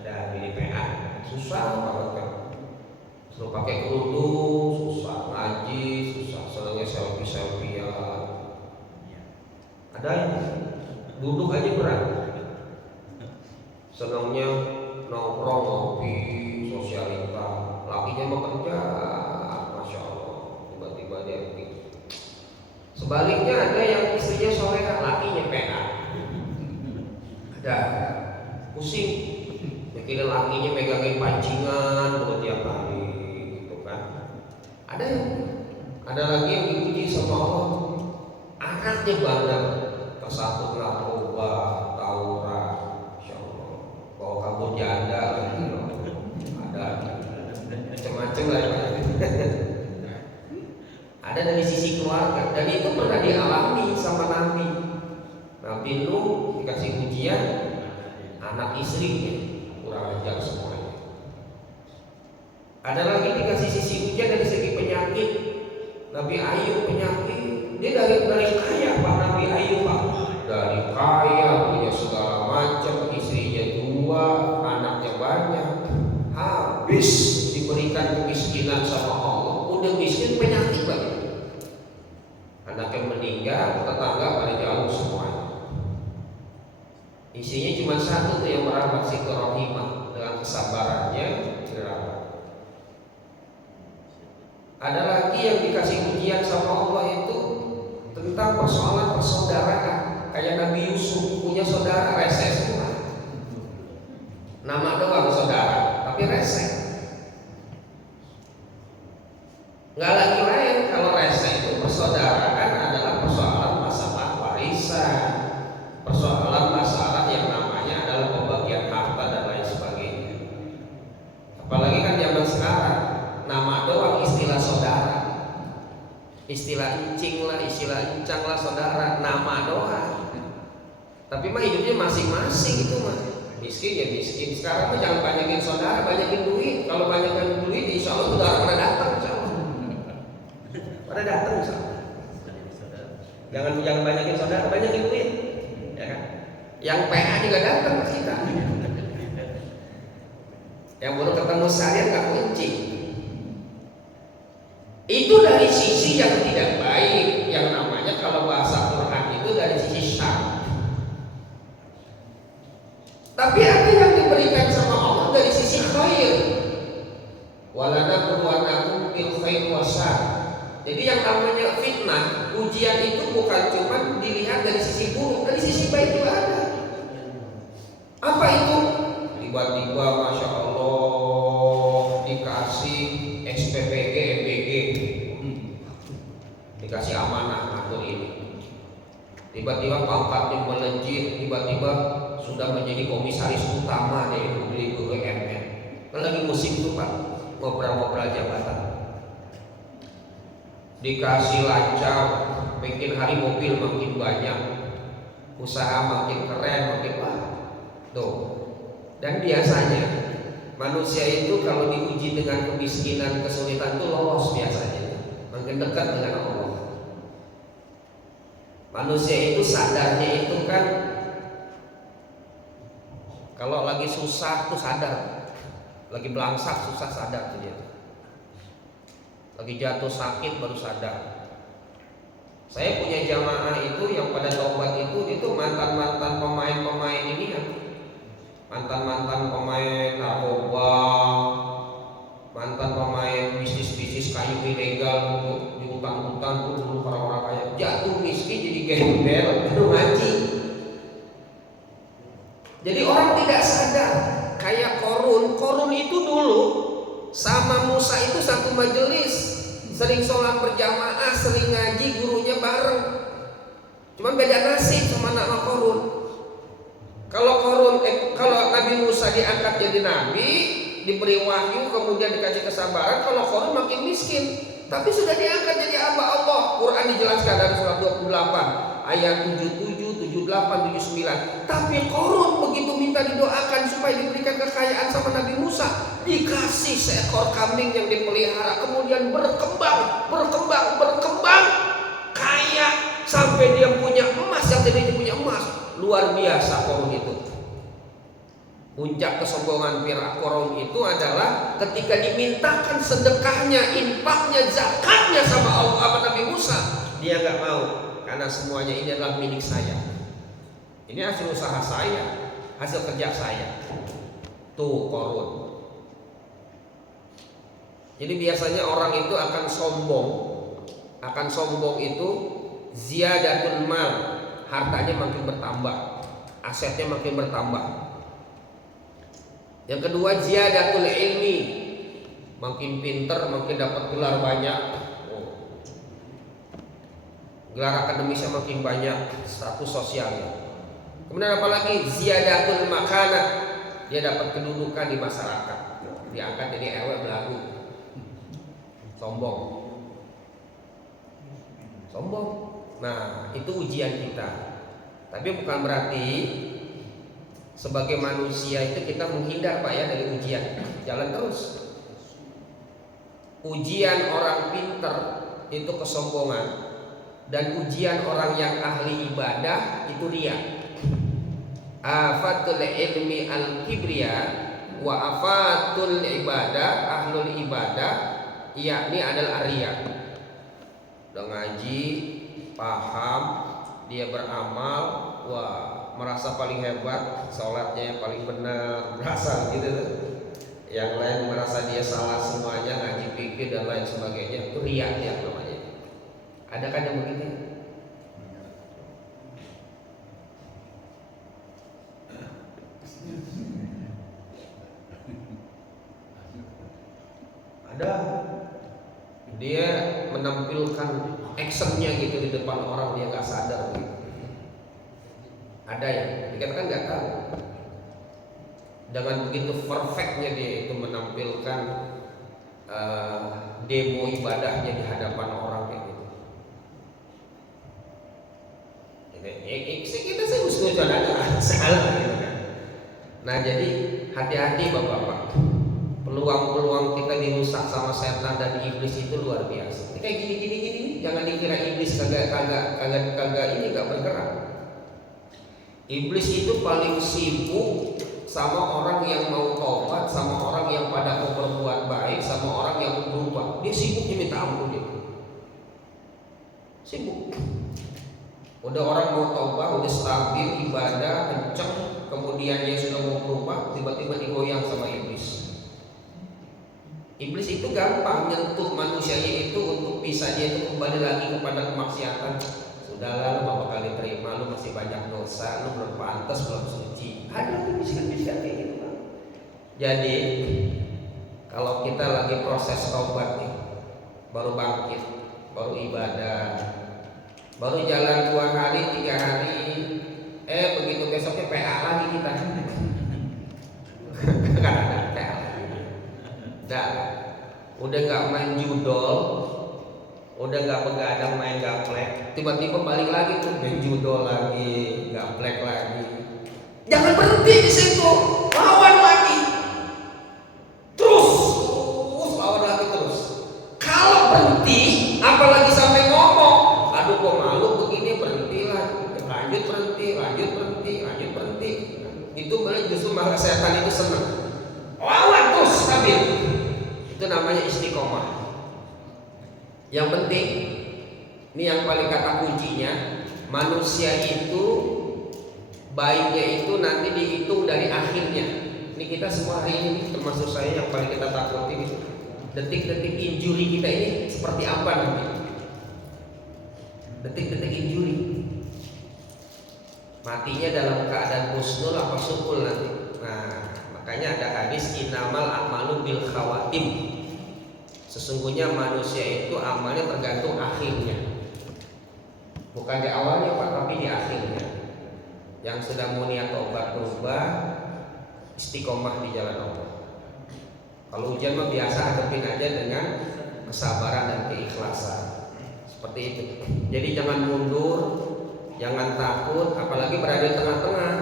Ada bini PA. Susah banget kan. Suruh pakai kerudung, susah ngaji, susah senangnya selfie-selfiean. Ada yang duduk aja berat. Senangnya nongkrong, ngopi, sosialita. Lakinya mau kerja, masya Allah. Tiba-tiba dia begitu. Sebaliknya ada yang istrinya soleha, lakinya PA. Ada pusing, mikirin lakinya megangin pancingan buat tiap hari, gitu kan. Ada lagi yang diuji sama Allah, anaknya bandel, tersangkut narkoba, tawuran, insya Allah, bawa kabur janda lagi, ada macam-macam lah ya. Ada dari sisi keluarga, dan itu pernah dialami sama Nabi. Nabi Nuh dikasih ujian, anak istrinya kurang ajar semuanya. Ada lagi dikasih sisi ujian dari segi penyakit. Nabi Ayub penyakit, dia dari kaya Pak. Nabi Ayub Pak, dari kaya punya segala macam, istrinya 2, anaknya banyak, habis diberikan kemiskinan sama Allah, udah miskin penyakit banget. Anaknya meninggal, tetangga pada jauh semuanya. Isinya cuma 1 tuh yang merawat silaturahimah dengan kesabarannya dirawat. Ada lagi yang dikasih ujian sama Allah itu tentang persoalan persaudaraan. Kayak Nabi Yusuf punya saudara rese semua. Nama doang saudara, tapi rese. Nggak lagi lain kalau rese itu persaudaraan adalah persoalan masalah warisan, persoalan masalah yang namanya adalah pembagian harta dan lain sebagainya. Apalagi kan zaman sekarang nama doang istilah saudara, istilah incing lah, istilah incang lah saudara, nama doang. Tapi mah hidupnya masing-masing itu mah. Miskin ya miskin. Sekarang mah jangan banyakin saudara, banyakin duit. Kalau banyakin duit, insya Allah saudara pada datang, insya Allah. Pada datang, insya Allah. Jangan banyakin saudara, banyakin duit, ya kan? Yang PA juga datang ke kita. Yang baru ketemu seharian nggak kunci. Itu dari sisi sisi yang tidak baik, yang namanya kalau bahasa Quran itu dari sisi syar. Tapi ada yang diberikan sama Allah dari sisi khair. Walanabluwannakum bil khair wasyarr. Jadi yang namanya fitnah, ujian itu bukan cuma dilihat dari sisi buruk, dari sisi baik juga ada. Apa itu? Tiba-tiba Masya Allah dikasih SPPG, MBG, dikasih amanah atur ini. Tiba-tiba pangkatnya melejit, tiba-tiba sudah menjadi komisaris utama dari BUMN. Kan lagi musim itu Pak, ngobrol-ngobrol jabatan. Dikasih lancar, makin hari mobil makin banyak, usaha makin keren, makin tuh. Dan biasanya manusia itu kalau diuji dengan kemiskinan, kesulitan itu lolos biasanya, makin dekat dengan Allah. Manusia itu sadarnya itu kan kalau lagi susah tuh sadar, lagi belangsak susah sadar dia, lagi jatuh sakit baru sadar. Saya punya jamaah itu yang pada taubat itu mantan pemain ini kan, mantan pemain narkoba, mantan pemain bisnis kayu ilegal, di hutan tuh dulu orang-orang kaya, jatuh miskin jadi gembel, baru ngaji. Jadi orang tidak sadar. Kayak Korun itu dulu sama Musa itu satu majelis, sering sholat berjamaah, sering ngaji, gurunya bareng. Cuman beda nasib sama nama Korun. Kalau Nabi Musa diangkat jadi nabi, diberi wahyu, kemudian dikasih kesabaran. Kalau Korun makin miskin, tapi sudah diangkat jadi hamba Allah. Quran dijelaskan dari surat 28 ayat 77, 78, 79. Tapi Korun begitu minta didoakan supaya diberikan kekayaan sama Nabi Musa, dikasih seekor kambing yang dipelihara, kemudian berkembang, kaya sampai dia punya emas yang tadinya punya emas. Luar biasa Korun itu. Puncak kesombongan Korun itu adalah ketika dimintakan sedekahnya, infaknya, zakatnya sama Allah, sama Nabi Musa, dia nggak mau. Karena semuanya ini adalah milik saya. Ini hasil usaha saya, hasil kerja saya. Tuh Korun. Jadi biasanya orang itu akan sombong itu ziyadatul mal, hartanya makin bertambah, asetnya makin bertambah. Yang kedua ziyadatul ilmi, makin pinter, makin dapat gelar banyak. Gelar akademisnya makin banyak, status sosialnya. Kemudian apalagi ziyadatul makanah, dia dapat kedudukan di masyarakat, diangkat jadi RW belagu. Sombong. Nah, itu ujian kita. Tapi bukan berarti sebagai manusia itu kita menghindar Pak ya dari ujian. Jalan terus. Ujian orang pinter itu kesombongan. Dan ujian orang yang ahli ibadah itu riya. Afatul ilmi al-kibriya wa afatul ibadah, ahlul ibadah, yakni adalah riya. Udah ngaji, paham, dia beramal, wah merasa paling hebat, sholatnya yang paling benar, merasa gitu. Yang lain merasa dia salah semuanya, ngaji pikir dan lain sebagainya, itu riya ya namanya. Ada kan yang begitu? Ada. Dia menampilkan actionnya gitu di depan orang, dia nggak sadar gitu. Ada yang dikatakan nggak tahu. Dengan begitu perfectnya dia itu menampilkan demo ibadahnya di hadapan orang kayak gitu. Kita sih usul aja salah gitu kan. Nah jadi hati-hati bapak-bapak, peluang-peluang kita dirusak sama setan dan iblis itu luar biasa. Ini kayak gini, jangan dikira iblis kagak ini nggak bergerak. Iblis itu paling sibuk sama orang yang mau taubat, sama orang yang pada mau berbuat baik, sama orang yang mau berubah. Dia sibuknya minta ampun itu. sibuk. Udah orang mau taubat, udah stabil ibadah kenceng, kemudian dia sudah mau berubah, tiba-tiba digoyang sama iblis. Iblis itu gampang nyentuh manusianya itu untuk bisa dia itu kembali lagi kepada kemaksiatan. Sudahlah, lu bakal diterima, lu masih banyak dosa, lu belum pantas, belum suci. Ada tuh bisikan-bisikan kayak gitu. Jadi kalau kita lagi proses taubat nih, baru bangkit, baru ibadah, baru jalan 2 hari, 3 hari, begitu besoknya PA lagi kita. Kan ada PA lagi. Dan udah nggak main judol, udah nggak begadang main gaplek, tiba-tiba balik lagi tuh main judol lagi, gaplek lagi. Jangan berhenti di situ, lawan lagi, terus lawan lagi terus. Kalau berhenti, apalagi sampai ngomong, aduh kok malu begini, berhenti lagi, lanjut berhenti, lanjut berhenti, lanjut berhenti. Itu justru malah setan itu senang. Lawan terus stabil. Itu namanya istiqomah. Yang penting, ini yang paling kata kuncinya, manusia itu baiknya itu nanti dihitung dari akhirnya. Ini kita semua hari ini, termasuk saya, yang paling kita takuti itu detik-detik injury kita ini seperti apa nanti. Detik-detik injury, matinya dalam keadaan husnul apa sukul nanti. Nah, makanya ada hadis innamal a'malu bil khawatim. Sesungguhnya manusia itu amalnya tergantung akhirnya. Bukan di awalnya Pak, tapi di akhirnya. Yang sudah mau niat tobat berubah, istiqomah di jalan Allah. Kalau ujian mah biasa, hadapin aja dengan kesabaran dan keikhlasan. Seperti itu. Jadi jangan mundur, jangan takut, apalagi berada di tengah-tengah.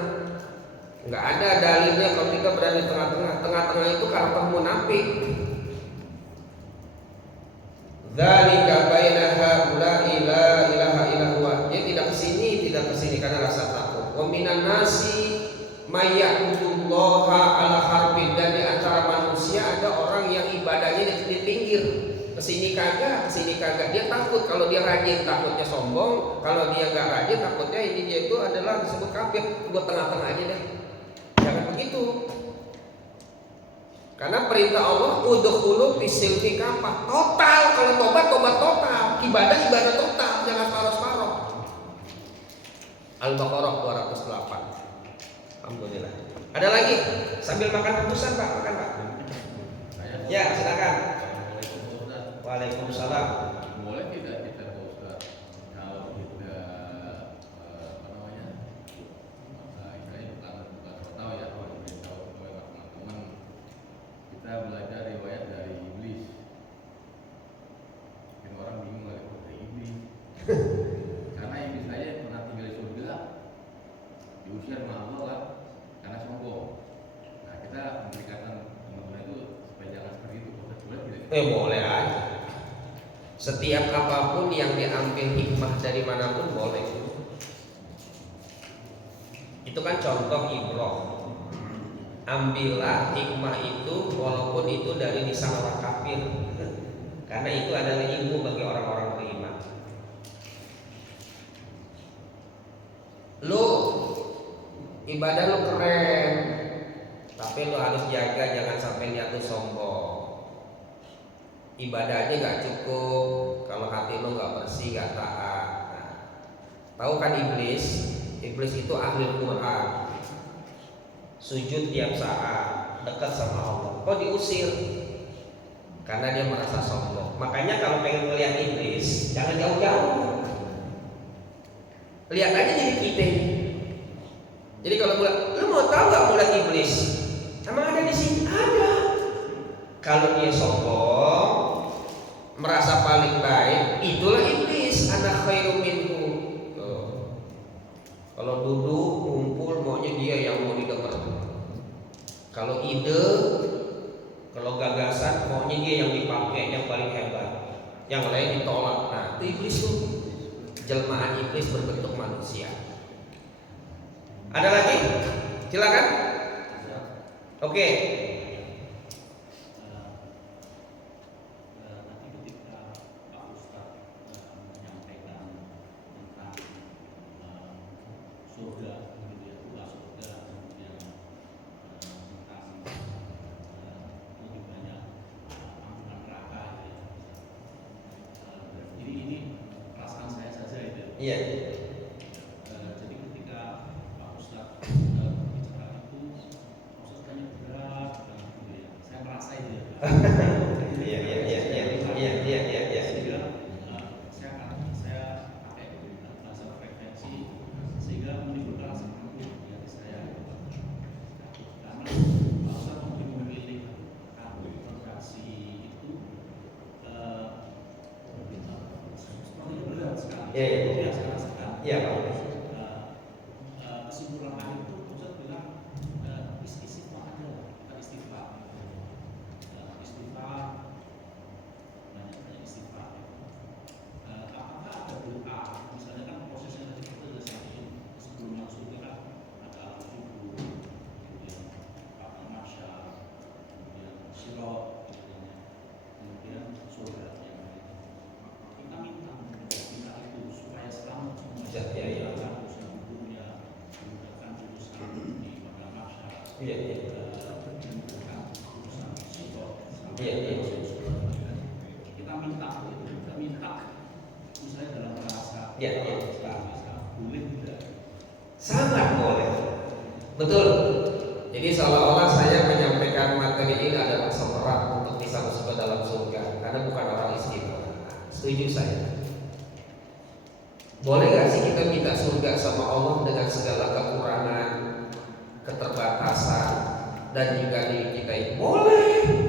Enggak ada dalilnya kalau kita berada di tengah-tengah. Tengah-tengah itu karakter munafik. Dzalika baina haula'i la ilaha illa huwa. Dia tidak kesini karena rasa takut. Wa minan nasi may ya'budullaha ala harbin. Dan di antara manusia ada orang yang ibadahnya di pinggir. Kesini kagak. Dia takut. Kalau dia rajin takutnya sombong. Kalau dia enggak rajin takutnya ini dia itu adalah disebut kafir. Buat tengah-tengah aja deh. Jangan begitu. Karena perintah Allah udkhulu fisilmi kafah, total. Kalau tobat total, ibadah total, jangan separuh-separuh. Al-Baqarah 208. Alhamdulillah. Ada lagi? Sambil makan rebusan Pak, makan Pak. Ya, silakan. Waalaikumsalam. Boleh tidak kita Ustaz, kalau kita apa namanya, istilahnya bukan tahu ya, kalau diberitahu oleh teman-teman, kita belajar riwayat dari iblis. Mungkin orang bingung lagi dari iblis. Karena iblis saja pernah tinggal di surga, diusir sama Allah lah, karena sombong. Nah, kita memberikan teman-teman itu supaya jangan seperti itu. Boleh tidak? Boleh aja. Setiap apapun yang diambil hikmah dari manapun boleh. Itu kan contoh ibrah. Ambillah hikmah itu walaupun itu dari lisan orang kafir. Karena itu adalah ilmu bagi orang-orang beriman. Lu ibadah lu keren, tapi lu harus jaga jangan sampai niat lu sombong. Ibadahnya gak cukup kalau hati lu gak bersih, gak taat. Nah, tahu kan iblis itu ahli Quran, sujud tiap saat, dekat sama Allah. Kok diusir? Karena dia merasa sombong. Makanya kalau pengen melihat iblis, jangan jauh-jauh. Lihat aja jadi kita ini. Jadi kalau lu mau tahu gak melihat iblis? Emang ada di sini? Ada. Kalau dia sombong, merasa paling baik, itulah iblis. Ana khairum minhu. Kalau duduk ngumpul maunya dia yang mau didengar. Kalau ide, kalau gagasan maunya dia yang dipakai, yang paling hebat. Yang lain ditolak. Nah, itu iblis tuh. Jelmaan iblis berbentuk manusia. Ada lagi? Silakan. Oke. Nanti ketika Pak Ustadz menyampaikan Iya. Jadi ketika Pak Ustadz bicara itu, Pak Ustadz tanya berat gitu ya. Saya merasa itu ya. Iya. Sehingga saya pakai bahasa frekuensi sehingga menimbulkan rasa takut di hati saya. Karena Pak Ustadz memilih frekuensi itu seperti berat sekali. Iya. Iya, Pak. Kesimpulan akhir itu Ustaz bilang istighfar aja lah, kita istighfar, banyak istighfar. Apakah ada doa? Misalnya kan prosesnya tadi kita sudah sampaikan sebelum masuk itu kan ada al-subuh, kemudian al-masya, kemudian sirot, kemudian surga yang lain. Kita minta itu supaya selamat semua. Iya. Kita minta misalnya dalam bahasa boleh tidak? Sangat boleh. Betul. Jadi seolah-olah saya menyampaikan materi ini adalah seberat untuk bisa masuk ke dalam surga karena bukan orang istimewa. Setuju saya. Boleh gak sih kita minta surga sama Allah dengan segala kekurangan, keterbatasan, dan juga diri kita ini? Boleh.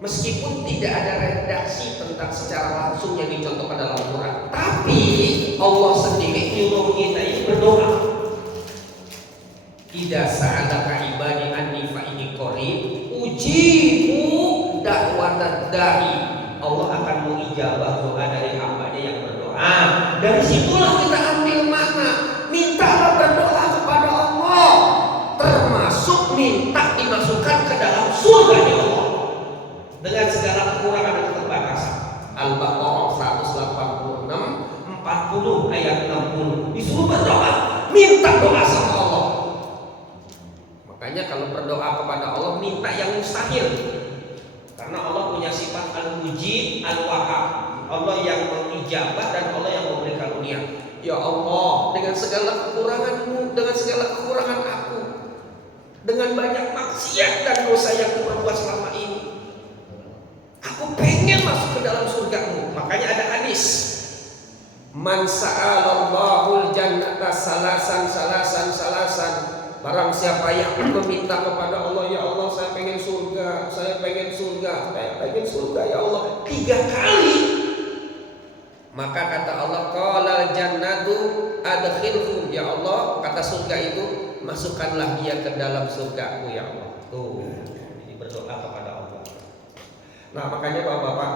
Meskipun tidak ada redaksi tentang secara langsung yang dicontohkan dalam Quran, tapi Allah sendiri nyuruh kita ini berdoa. Idza sa'alaka ibadi anni fa inni qarib ujibu da'watad da'i. Allah akan mengijabah doa dari hamba-Nya yang berdoa. Dari situlah kita ambil makna, mintalah berdoa kepada Allah, termasuk minta dimasukkan ke dalam surga-Nya Allah dengan segala kekurangan dan keterbatasan. Al-Baqarah 186 40 ayat 60 disuruh berdoa, minta doa sama Allah. Makanya kalau berdoa kepada Allah minta yang mustahil, karena Allah punya sifat al-mujib, al-wahab. Allah yang mengijabah dan Allah yang memberi karunia. Ya Allah, dengan segala kekuranganmu, dengan segala kekurangan aku, dengan banyak maksiat dan dosa yang aku perbuat selama ini, aku pengen masuk ke dalam surgamu. Makanya ada hadis, man sa'alallahul jannata salasan. Barang siapa yang meminta kepada Allah, ya Allah saya pengen surga, saya pengen surga ya Allah 3 kali, maka kata Allah, qala jannatu adkhilhum, ya Allah, kata surga itu, masukkanlah dia ke dalam surgaku ya Allah. Tuh, jadi berdoa kepada Allah. Nah makanya Bapak-bapak,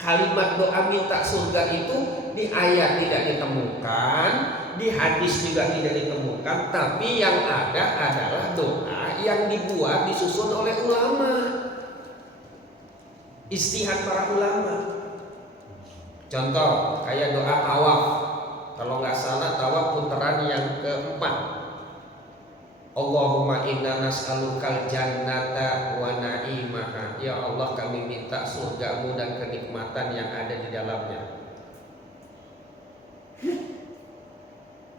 kalimat doa minta surga itu di ayat tidak ditemukan, di hadis juga tidak ditemukan, tapi yang ada adalah doa yang dibuat, disusun oleh ulama, istihad para ulama. Contoh kayak doa tawaf, kalau nggak salah tawaf putaran yang keempat, Allahumma inna nas'alukal jannata wa na'imaha. Ya Allah, kami minta surgamu dan kenikmatan yang ada di dalamnya.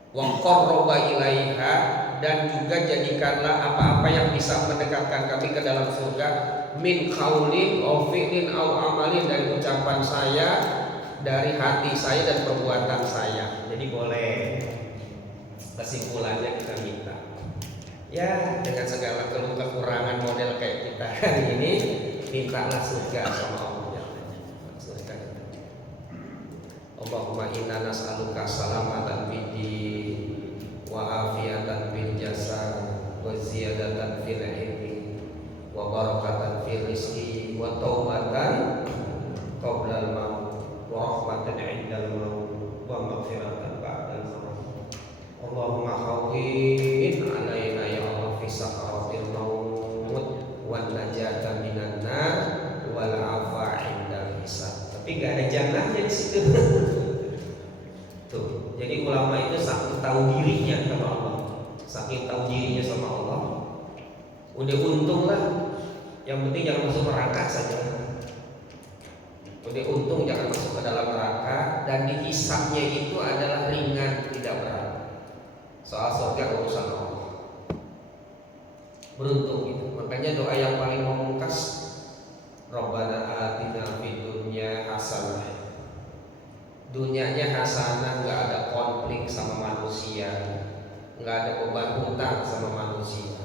Wa qarraba ilaiha, dan juga jadikanlah apa-apa yang bisa mendekatkan kami ke dalam surga, min qaulin aw fi'lin aw amalin, dari ucapan saya, dari hati saya dan perbuatan saya. Jadi boleh, kesimpulannya kita minta, ya dengan segala keluh kekurangan model kayak kita hari ini, mintalah surga sama Allah. Allahumma inna nas'aluka salamatan fid din wa afiatan fil jasad wa ziyadatan fil ilmi wa barakatan fil rizqi wa taubatan qabla al maut wa rahmatan 'indal maut wa maghfiratan ba'dal maut. Allahumma hawwin 'alaina ya Allah fi sakaratil maut wan najata minan nar wal 'afa 'indal hisab. Tapi enggak ada jannahnya di situ. Tuh, jadi ulama itu saking tahu dirinya sama Allah, saking tahu dirinya sama Allah, udah untung lah. Yang penting jangan masuk neraka saja. Jadi untung jangan masuk ke dalam neraka, dan dihisabnya itu adalah ringan, tidak berat. Soal surga urusan Allah. Beruntung gitu. Makanya doa yang paling memungkas, Rabbana atina fid dunya hasanah. Dunianya hasanah, nggak ada konflik sama manusia, nggak ada beban hutang sama manusia.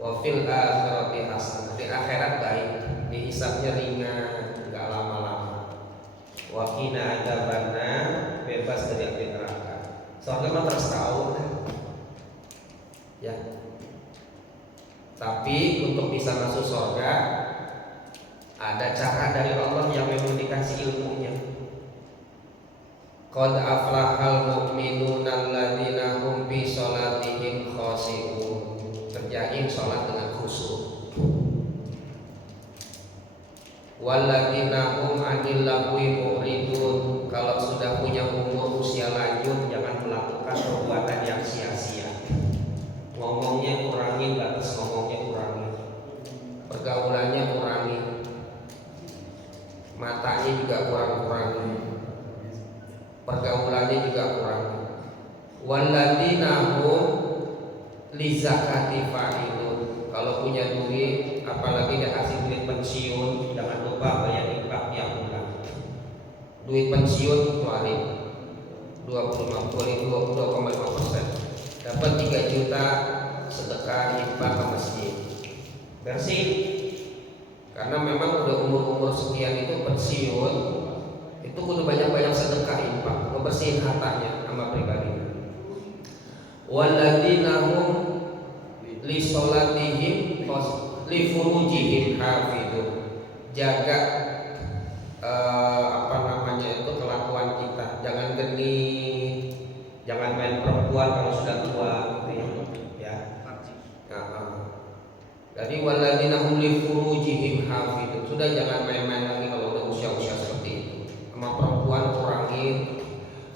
Wa fil akhirati hasanah. Di akhirat baik, dihisabnya ringan, nggak lama-lama. Wa qina adzabannar, bebas dari api neraka. Soalnya mah terserah Allah ya. Tapi untuk bisa masuk surga ada cara dari Allah yang memang dikasih ilmunya. Qad aflahal mu'minuna alladzina hum fi sholatihim khashi'un. Kerjain sholat dengan khusyuk. Walladzina hum 'anil lagwi mu'ridun. Kalau sudah punya umur usia lanjut, jangan melakukan perbuatan yang sia-sia. Ngomongnya kurangi, batas ngomongnya kurangi, pergaulannya kurangi, matanya juga kurangi, pergaulannya juga kurangi. Walladzina hum li zakati fa'ilun. Kalau punya duit, apalagi dia kasih duit pensiun, jangan lupa bayar infak yang bulan. Duit pensiun keluarin 2,5%. Dapat 3 juta sedekah infak ke masjid. Bersih. Karena memang udah umur sekian itu pensiun, itu kudu banyak-banyak sedekah infak, ngebersihin hartanya sama pribadinya. Walladzina hum li sholatihim li furujihim hafidun. Jaga itu kelakuan kita, jangan genit, jangan main perempuan kalau sudah tua gitu ya. Jadi walladzina hum li furujihim hafidun. Sudah jangan main-main lagi kalau udah usia-usia seperti itu. Sama perempuan kurangin,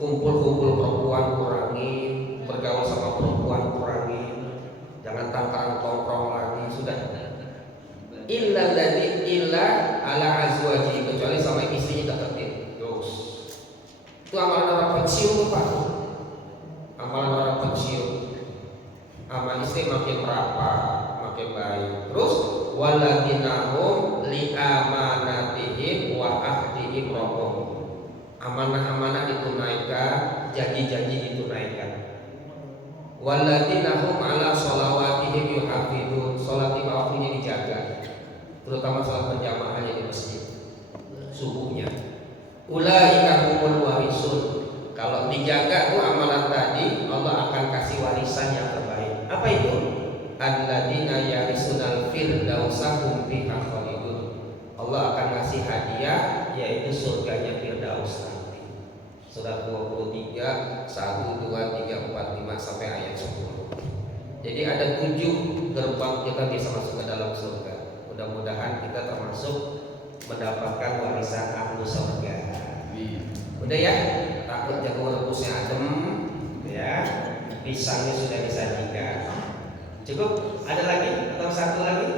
kumpul-kumpul perempuan kurangin, bergaul sama perempuan kurangin, jangan tangkrang tongkrong lagi. Sudah. Illa ala azwaji, kecuali sama istrinya deketin. Terus. Itu amalan orang pensiun Pak. Amalan orang pensiun. Amal istri makin merapat, makin baik. Terus walladzina hum li amanatihim wa ahdihim raqub. Amanah-amanah ditunaikan, janji-janji ditunaikan. Walladzina hum ala sholawatihim yuhafidun. Salat lima waktunya dijaga, terutama salat berjamaahnya di masjid subuhnya. Ulaika humul warisun. Kalau dijaga tuh amalan tadi, Allah akan kasih warisan yang terbaik. Apa itu? Alladzina yarisunal firdausa hum fiha khalidun. Allah akan ngasih hadiah, yaitu surganya Firdaus nanti. Surat 23 1, 2, 3, 4, 5 sampai ayat 10. Jadi ada 7 gerbang kita bisa masuk ke dalam surga. Mudah-mudahan kita termasuk mendapatkan warisan ahlu surga. Udah ya, takut jagung rebusnya adem, ya, pisangnya sudah disajikan. Cukup? Ada lagi atau satu lagi?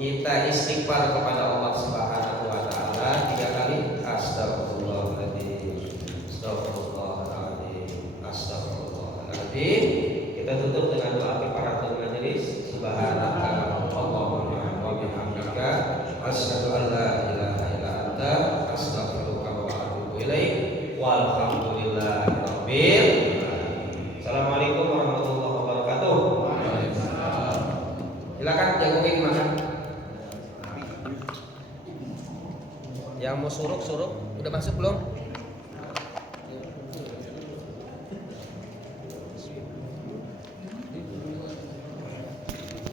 Kita istighfar kepada Allah Subhanahu wa taala 3 kali. Astagfirullahaladzim, astagfirullahaladzim, astagfirullahaladzim. Kita tutup dengan doa kifaratul majelis. Subhanaka Allahumma wa bihamdika asyhadu an la ilaha illa anta astaghfiruka wa atubu ilaik. Walhamdulillahirabbil alamin. Assalamualaikum warahmatullahi wabarakatuh. Silakan jagungin makan. Yang mau suruk udah masuk belum?